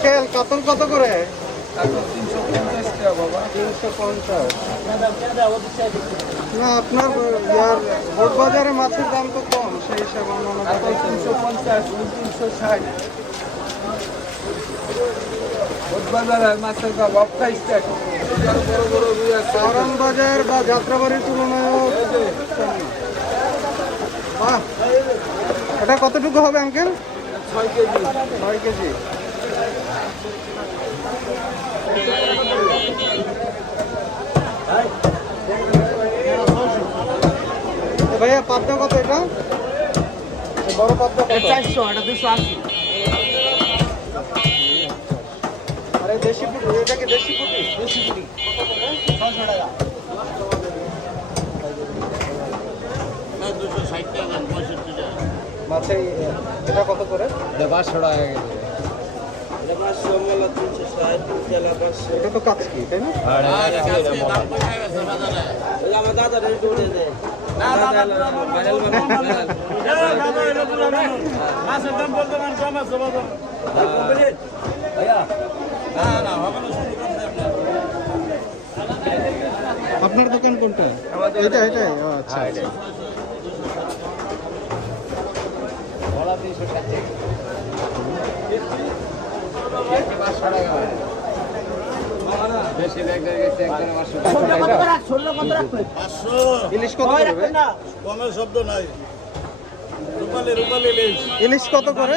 Uncle কাতল কত করে? 350 টাকা বাবা। 350। না আপনার ইয়ার বোট বাজারে মাছের দাম তো কম, সেই হিসাবে আমরা কাতল 350, 360। বাজারে মাছের দাম অফ-সাইজ টাকা। বড় বড় রুই আছে। কারণ বাজার বা যাত্রাবাড়ির তুলনায় বাহ, এটা কতটুকু হবে আঙ্কেল? 6 কেজি। 6 কেজি। ভাইয়া পাবদা কত এটা? বড় পাবদা কত? 400, এটা 280। আরে দেশি পুটি, এটা কি দেশি পুটি? দেশি পুঁটি। 600 টাকা। 260 টাকা 65 টাকা। মাছে এটা কত করে? 500 টাকা কেজি। এটা 500 মলা 360 তেলা 500। এটা তো কাচকি তাই না? আর কাছে দাম কমে গেছে বাজারে। ওই আমার দাদা রেট উঠে দেয়। না দাদা বানাল বানাল। দাদা এটা পুরো মাছের দাম বলতে মান কম আছে বাজার। কমপ্লিট ভাইয়া। না হবে না, শুরু করতে আপনি। আপনার দোকান কোনটা? এটাই ও আচ্ছা। বড়া 360 টাকা। 500 টাকা। বেশি ব্যাগ দিয়ে গেছে একবারে 500 টাকা। 500 ইলিশ কত করে ভাই? কমের শব্দ নাই। রূপালী ইলিশ। ইলিশ কত করে?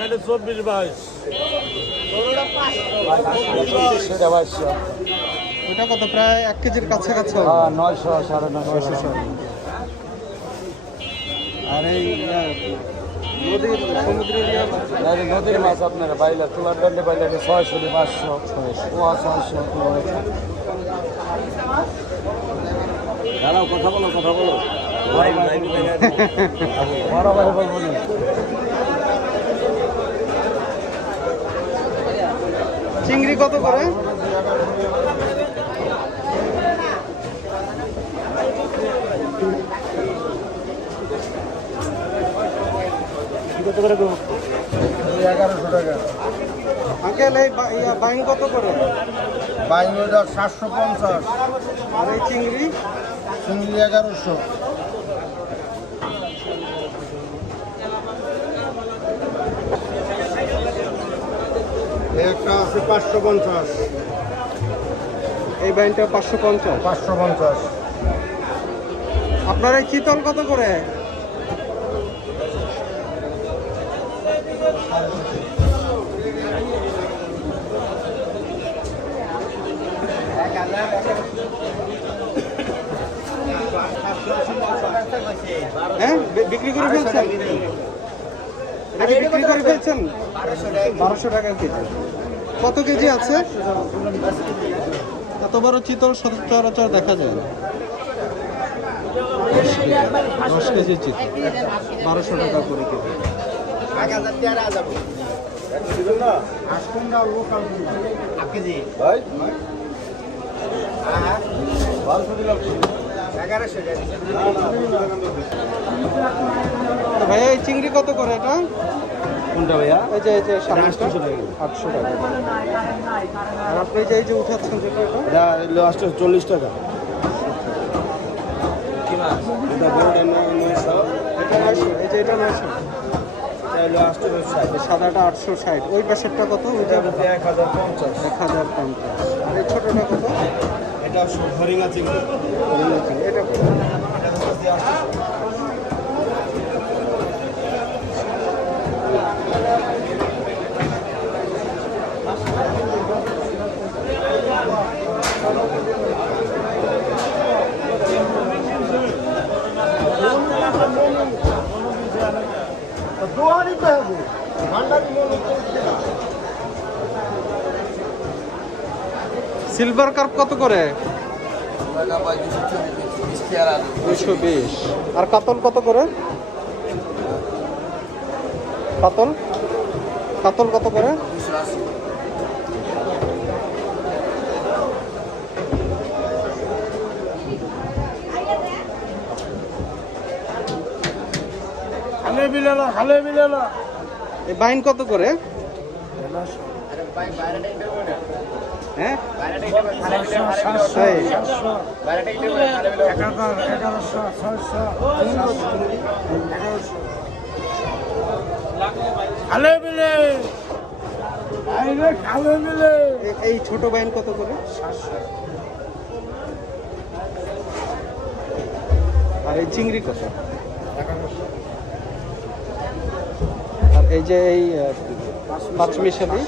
খালি 24-22। সেটা 500। ওটা কত? প্রায় 1 কেজির কাছাকাছি হবে। হ্যাঁ 900 950। আর এই নদীর সমুদ্রের ইয়া নদীর মাছ আপনারা বাইলা তোলার দণ্ডে বাইলা 600 500 600 দাঁড়াও কথা বলো বড় ভাই বলবো না। চিংড়ি কত করে? কত করে দেবো? 1100 টাকা। আঙ্কেল এই বাইং কত করে? বাইং 750। আর এই চিংড়ি? চিংড়ি 1100। একটা আছে 550। এই বাইংটা 550। 550। আপনার এই চিতল কত করে? হ্যাঁ বিক্রি করে ফেলছেন? এটা কি বিক্রি করে ফেলছেন? 1200 টাকা কেজি। কত কেজি আছে? এত বড় চিতল সচরাচর দেখা যায় না। 10 কেজি চিতল 1200 টাকা করে কেজি। ভাইয়া এই চিংড়ি কত করে এটা? কোনটা ভাইয়া? এই যে 800 টাকা। আর আপনি এই যে উঠাচ্ছেন যেটা এটা? এটা 40 টাকা। কি মাছ? এটা বড়টা 900। এটা 900, এই যে এটা 900। এটা 860। সাদাটা 860। ওই পাশেরটা কত? ওইটা 1050। 1050। আর এই ছোটটা কত? এটা হরিণা চিংড়ি। এটা কত? সিলভার কার্প কত করে? 220। আর কাতল কত করে? কাতল কত করে? 280। এই বাইন কত করে? হ্যাঁ এই ছোট বাইন কত করে? আর এই চিংড়ি কত? আর এই যে এই পাঁচমিশালি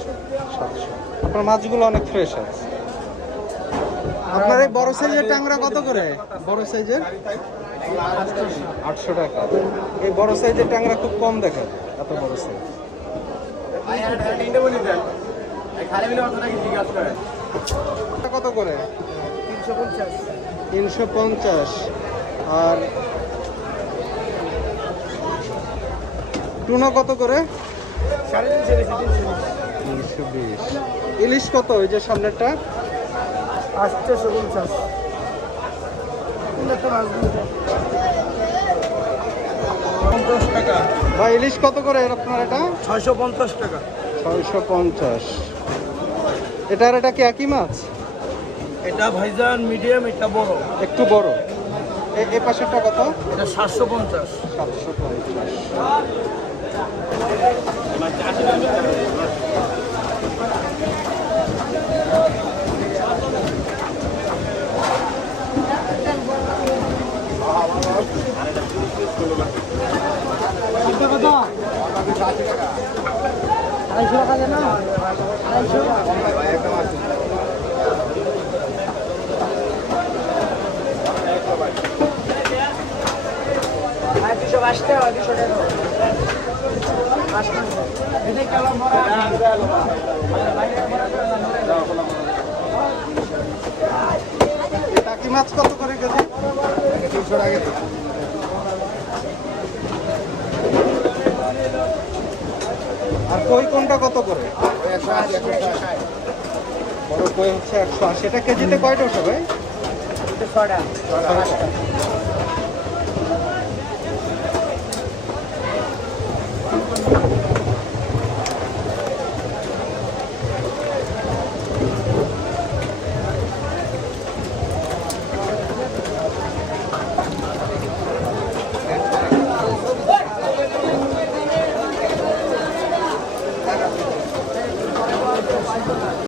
700। আপনার মাছগুলো অনেক ফ্রেশ আছে। আপনার এই বড় সাইজের ট্যাংরা কত করে? বড় সাইজের 800 টাকা। এই বড় সাইজের ট্যাংরা খুব কম দেখা যায়, এত বড় সাইজ। কত করে? 350। আর টুনো কত করে? 320। ইলিশ কত ওই যে সামনেরটা? 850। ভাই ইলিশ কত করে আপনার এটা? 650 টাকা। 650। এটার এটা কি একই মাছ? এটা ভাইজান মিডিয়াম, এটা বড়, একটু বড়। এই পাশেরটা কত? এটা 750। 750। টাকি মাছ কত করে কেজি? 300 টাকা। আর কই কোনটা কত করে? বড় কই হচ্ছে 180। এটা কেজিতে কয়টা ওঠে ভাই? 6টা।